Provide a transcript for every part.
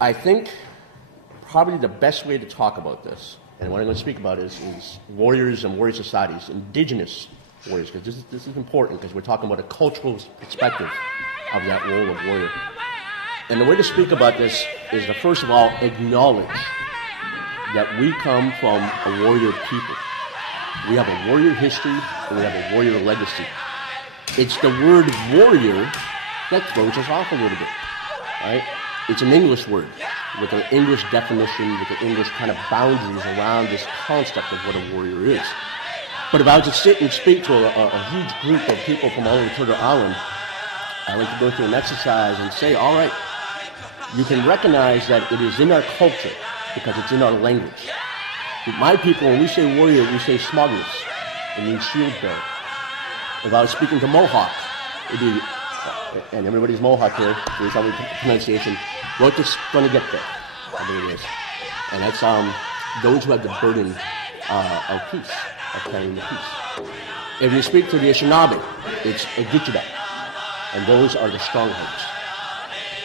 I think probably the best way to talk about this, and what I'm going to speak about is warriors and warrior societies, indigenous warriors, because this is important because we're talking about a cultural perspective of that role of warrior. And the way to speak about this is to first of all acknowledge that we come from a warrior people. We have a warrior history and we have a warrior legacy. It's the word warrior that throws us off a little bit, right? It's an English word with an English definition, with the English kind of boundaries around this concept of what a warrior is. But if I was to sit and speak to a huge group of people from all over Turtle Island, I like to go through an exercise and say, all right, you can recognize that it is in our culture because it's in our language. With my people, when we say warrior, we say smugglers. It means shield bearer. If I was speaking to Mohawk, it'd be, and everybody's Mohawk here, here's how we pronunciation, what is going to get there, I believe it is. And that's those who have the burden of peace, of carrying the peace. If you speak to the Anishinaabe, it's Igichida, and those are the strongholds.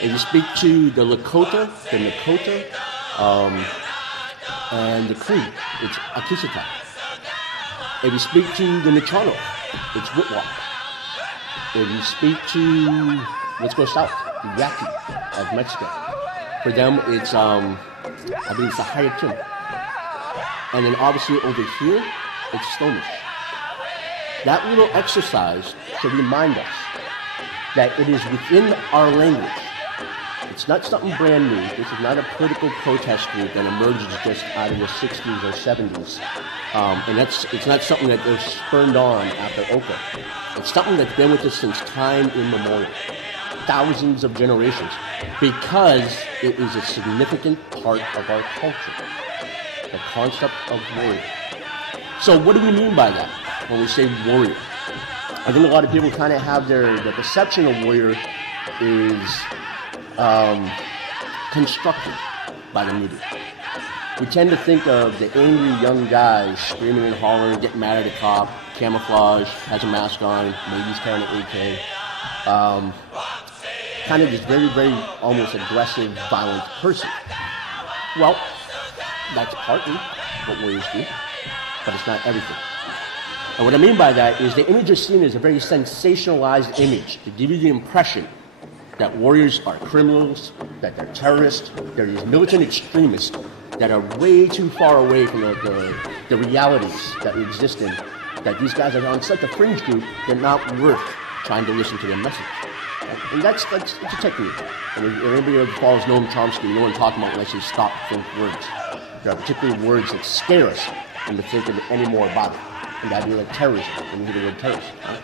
If you speak to the Lakota, and the Cree, it's Akisita. If you speak to the Nichano, it's Witwalk. If you speak to, let's go south, the Yaqui of Mexico. For them, it's, I believe it's the Hayakim. And then obviously over here, it's Stoneish. That little exercise should remind us that it is within our language. It's not something brand new. This is not a political protest group that emerges just out of the 60s or 70s. And it's not something that they're spurned on after Oka. It's something that's been with us since time immemorial, thousands of generations, because it is a significant part of our culture, the concept of warrior. So what do we mean by that when we say warrior? I think a lot of people kind of have their perception of warrior is constructed by the media. We tend to think of the angry young guys screaming and hollering, getting mad at a cop, camouflage, has a mask on, maybe he's carrying an AK. Kind of this very, very almost aggressive, violent person. Well, that's partly what warriors do, but it's not everything. And what I mean by that is the image you're seeing is a very sensationalized image to give you the impression that warriors are criminals, that they're terrorists, they're these militant extremists that are way too far away from the realities that we exist in, that these guys are on such a fringe group, they're not worth trying to listen to their message. And that's a technique. And if anybody who follows Noam Chomsky, you know what I'm talking about when I say stop, think words. There are particularly words that scare us into thinking any more about it. And that'd be like terrorism, when you hear the word terrorist. Right?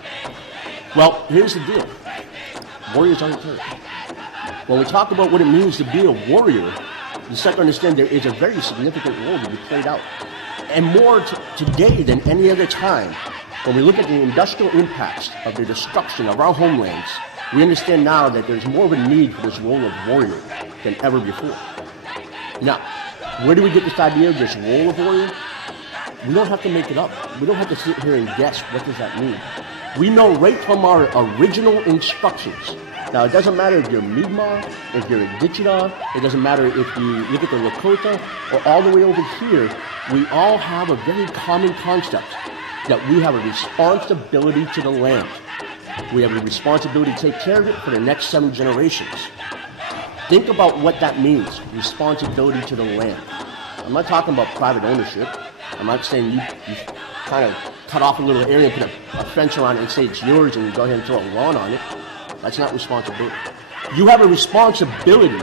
Well, here's the deal. Warriors aren't terrorists. When we talk about what it means to be a warrior, you start to understand there is a very significant role to be played out. And more today than any other time, when we look at the industrial impacts of the destruction of our homelands, we understand now that there's more of a need for this role of warrior than ever before. Now, where do we get this idea of this role of warrior? We don't have to make it up. We don't have to sit here and guess what does that mean. We know right from our original instructions. Now, it doesn't matter if you're Mi'kmaq, if you're Igichida, it doesn't matter if you look at the Lakota, or all the way over here, we all have a very common concept that we have a responsibility to the land. We have a responsibility to take care of it for the next 7 generations. Think about what that means, responsibility to the land. I'm not talking about private ownership. I'm not saying you kind of cut off a little area and put a fence around it and say it's yours and you go ahead and throw a lawn on it. That's not responsibility. You have a responsibility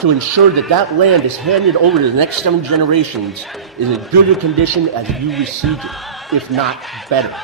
to ensure that that land is handed over to the next 7 generations in as good a condition as you received it, if not better.